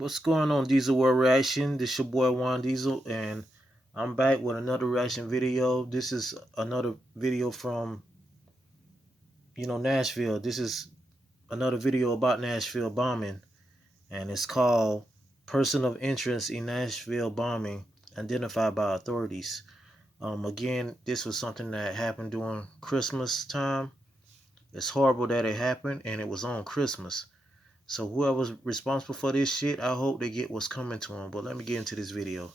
What's going on, Diesel World Reaction? This your boy Juan Diesel, and I'm back with another reaction video. This is another video from Nashville. This is another video about Nashville bombing, and it's called "Person of Interest in Nashville Bombing Identified by Authorities." Again, this was something that happened during Christmas time. It's horrible that it happened, and it was on Christmas. So whoever's responsible for this shit, I hope they get what's coming to them. But let me get into this video.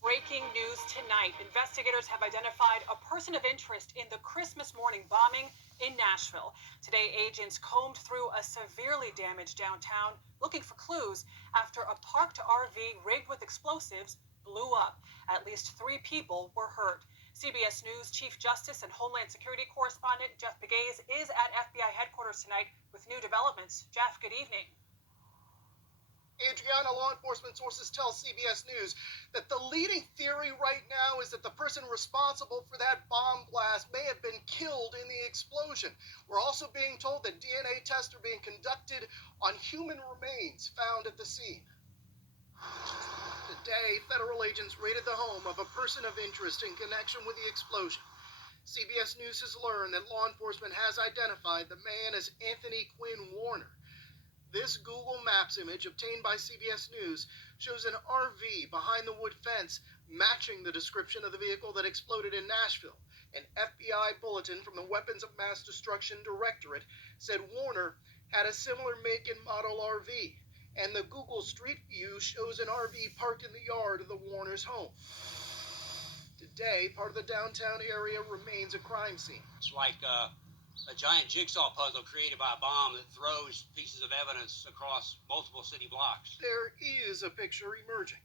Breaking news tonight. Investigators have identified a person of interest in the Christmas morning bombing in Nashville. Today, agents combed through a severely damaged downtown looking for clues after a parked RV rigged with explosives blew up. At least 3 people were hurt. CBS News Chief Justice and Homeland Security correspondent Jeff Pegues is at FBI headquarters tonight with new developments. Jeff, good evening. Adriana, law enforcement sources tell CBS News that the leading theory right now is that the person responsible for that bomb blast may have been killed in the explosion. We're also being told that DNA tests are being conducted on human remains found at the scene. Today, federal agents raided the home of a person of interest in connection with the explosion. CBS News has learned that law enforcement has identified the man as Anthony Quinn Warner. This Google Maps image obtained by CBS News shows an RV behind the wood fence matching the description of the vehicle that exploded in Nashville. An FBI bulletin from the Weapons of Mass Destruction Directorate said Warner had a similar make and model RV, and the Google Street View shows an RV parked in the yard of the Warner's home. Today, part of the downtown area remains a crime scene. It's like a giant jigsaw puzzle created by a bomb that throws pieces of evidence across multiple city blocks. There is a picture emerging.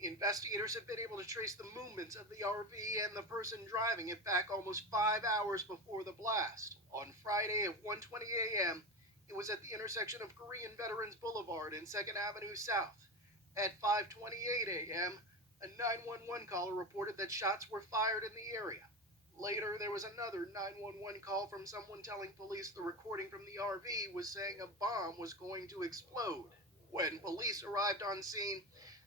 Investigators have been able to trace the movements of the RV and the person driving it back almost 5 hours before the blast. On Friday at 1:20 a.m., it was at the intersection of Korean Veterans Boulevard and 2nd Avenue South. At 5:28 a.m., a 911 caller reported that shots were fired in the area. Later, there was another 911 call from someone telling police the recording from the RV was saying a bomb was going to explode. When police arrived on scene,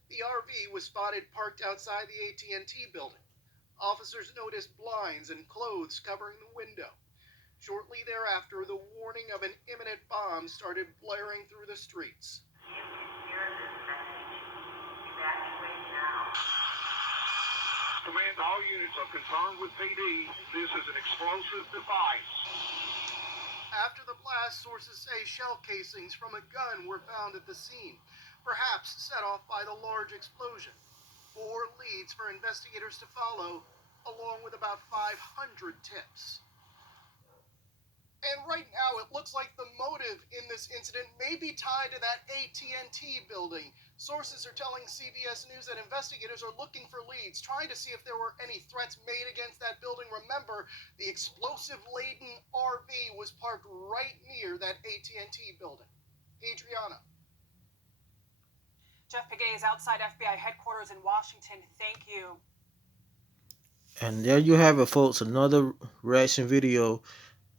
the RV was spotted parked outside the AT&T building. Officers noticed blinds and clothes covering the window. Shortly thereafter, the warning of an imminent bomb started blaring through the streets. Command, all units are confirmed with PD. This is an explosive device. After the blast, sources say shell casings from a gun were found at the scene, perhaps set off by the large explosion. 4 leads for investigators to follow, along with about 500 tips. And right now, it looks like the motive in this incident may be tied to that AT&T building. Sources are telling CBS News that investigators are looking for leads, trying to see if there were any threats made against that building. Remember, the explosive-laden RV was parked right near that AT&T building. Adriana. Jeff Pegues outside FBI headquarters in Washington. Thank you. And there you have it, folks. Another reaction video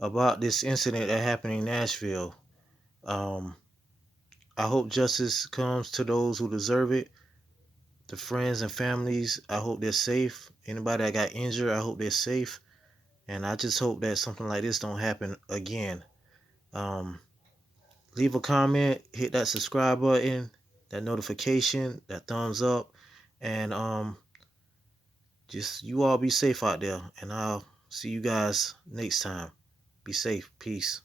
about this incident that happened in Nashville. I hope justice comes to those who deserve it. The friends and families, I hope they're safe. Anybody that got injured, I hope they're safe. And I just hope that something like this don't happen again. Leave a comment, hit that subscribe button, that notification, that thumbs up, and just you all be safe out there. And I'll see you guys next time. Be safe. Peace.